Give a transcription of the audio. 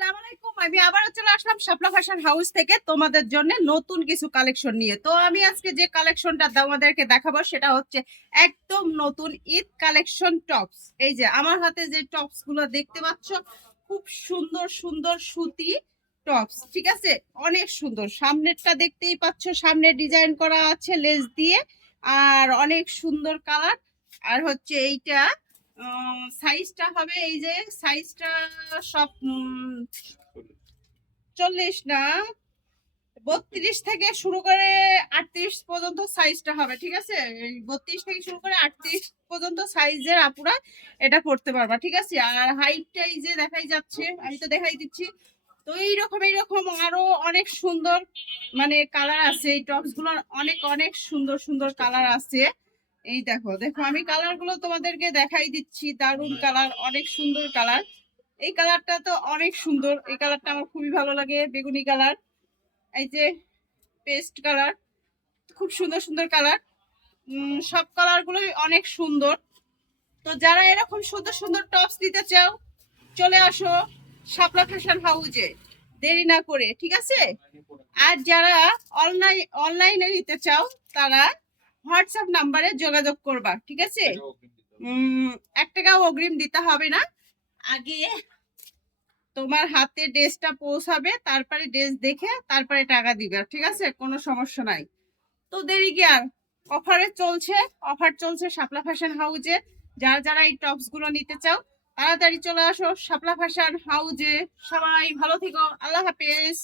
আসসালামু আলাইকুম। আমি আবারও চলে আসলাম শাপলা ফ্যাশন হাউস থেকে তোমাদের জন্য নতুন কিছু কালেকশন নিয়ে। তো আমি আজকে যে কালেকশনটা তোমাদেরকে দেখাবো সেটা হচ্ছে একদম নতুন ঈদ কালেকশন টপস। এই যে আমার হাতে যে টপস গুলো দেখতে পাচ্ছ, খুব সুন্দর সুন্দর সুতি টপস, ঠিক আছে? অনেক সুন্দর। সামনেরটা দেখতেই পাচ্ছ, সামনে ডিজাইন করা আছে লেস দিয়ে, আর অনেক সুন্দর কালার। আর হচ্ছে এইটা সাইজটা হবে, এই যে সাইজটা সব 40 না, 32 থেকে শুরু করে 38 পর্যন্ত সাইজটা হবে, ঠিক আছে? 32 থেকে শুরু করে 38 পর্যন্ত সাইজের আপুরা এটা পড়তে পারবা, ঠিক আছে? আর হাইটটা এই যে দেখাই যাচ্ছে, আমি তো দেখাই দিচ্ছি। তো এইরকম আরো অনেক সুন্দর মানে কালার আছে এই টপস গুলোর, অনেক অনেক সুন্দর সুন্দর কালার আছে। এই দেখো দেখো, আমি কালার গুলো তোমাদেরকে দেখাই দিচ্ছি। দারুন কালার, অনেক সুন্দর কালার। এই কালারটা তো অনেক সুন্দর, এই কালারটা আমার খুবই ভালো লাগে, বেগুনি কালার। এই যে পেস্ট কালার, খুব সুন্দর সুন্দর কালার। সব কালার গুলোই অনেক সুন্দর। তো যারা এরকম সুন্দর সুন্দর টপস নিতে চাও, চলে আসো শাপলা ফ্যাশন হাউজে, দেরি না করে, ঠিক আছে? আর যারা অনলাইনে নিতে চাও, তারা হোয়াটসঅ্যাপ নাম্বারে যোগাযোগ করবা, ঠিক আছে? 1 টাকাও অগ্রিম দিতে হবে না। আগে তোমার হাতে ড্রেসটা পৌঁছাবে, তারপরে ড্রেস দেখে তারপরে টাকা দিবে, ঠিক আছে? কোনো সমস্যা নাই। তো দেরি কি আর, অফার চলছে শাপলা ফ্যাশন হাউজে। যারা যারা এই টপস গুলো নিতে চাও, তাড়াতাড়ি চলে আসো শাপলা ফ্যাশন হাউজে। সবাই ভালো থেকো, আল্লাহ হাফেজ।